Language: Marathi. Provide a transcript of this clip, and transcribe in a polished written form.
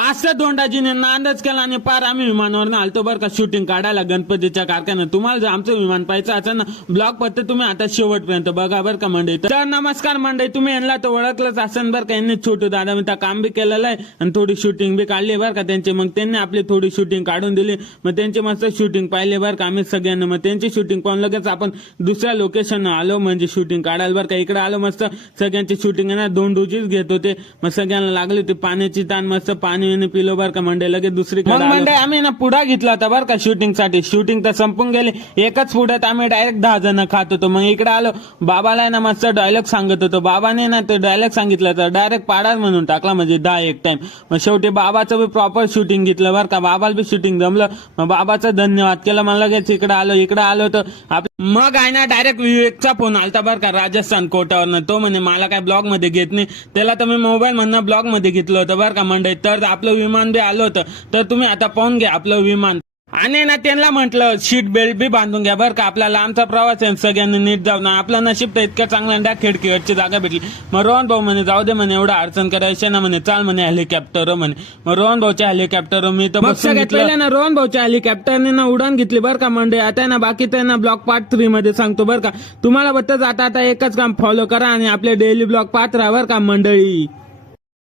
असं दोंडाजीने नांदच केला आणि पार आम्ही विमानावर आलतो बरं का शूटिंग काढायला गणपतीच्या कारखान्यात. तुम्हाला जर आमचं विमान पाहायचं असेल ना ब्लॉग पत्ते तुम्ही आता शेवटपर्यंत बघा बरं का मंडळी. तर नमस्कार मंडळी, तुम्ही यांना तर ओळखलंच असेल बरं का. यांनी छोटू दादा मी काम बी केलेलं आहे आणि थोडी शूटिंग बी काढली बरं का त्यांची. मग त्यांनी आपली थोडी शूटिंग काढून दिली, मग त्यांची मस्त शूटिंग पाहिले बरं का आम्ही सगळ्यांना. मग त्यांची शूटिंग पाहून लगेच आपण दुसऱ्या लोकेशन आलो म्हणजे शूटिंग काढायला बरं का. इकडे आलो मस्त सगळ्यांची शूटिंग आहे ना 2 डोजीच घेत होते. मग सगळ्यांना लागली होती पाण्याची ताण, मस्त पाणी पिलो बरं का मंडळी. लगेच दुसरीकडे मंडळी आम्ही ना पुढा घेतला होता बरं का शूटिंग साठी. शूटिंग तर संपून गेली, एकच पुढ्यात आम्ही डायरेक्ट 10 जण खात होतो. मग इकडे आलो बाबाला ना मस्त डायलॉग सांगत होतो. बाबाने ना तो डायलॉग सांगितला तर डायरेक्ट पाडाच म्हणून टाकला म्हणजे 10 एक टाइम. मग शेवटी बाबाचं बी प्रॉपर शूटिंग घेतलं बरं का. बाबाला बी शूटिंग जमलं. मग बाबाचं धन्यवाद केलं. मला लगेच इकडे आलो तर मग आहे ना डायरेक्ट विवेकचा फोन आलता बरं का राजस्थान कोटावरनं. तो म्हणे मला काय ब्लॉग मध्ये घेत नाही. त्याला तर मी मोबाईल म्हणून ब्लॉग मध्ये घेतलं होतं बरं का मंडळी. तर आपलं विमान बी आलं होतं. तर तुम्ही आता पाहून घ्या आपलं विमान. आणि ना त्यांना म्हटलं सीट बेल्ट बी बांधून घ्या बरं का. आपला लांबचा प्रवास आहे, सगळ्यांनी नीट जाऊ ना. आपलं नशीब तर इतकं चांगलं द्या खिडकीवरची जागा भेटली. मग रोहन भाऊ म्हणे जाऊ दे म्हणे एवढं अडचण करायची ना म्हणे, चाल म्हणे हेलिकॉप्टर म्हणे. मग रोहन भाऊच्या हेलिकॉप्टर मी तर बसून घेतलं ना. रोहन भाऊच्या हेलिकॉप्टरने ना उडान घेतली बरं का मंडळी. आता ना बाकी ना ब्लॉग पार्ट 3 मध्ये सांगतो बरं का. तुम्हाला बघतच आता एकच काम फॉलो करा आणि आपले डेली ब्लॉग पाहत राहा बरं का मंडळी.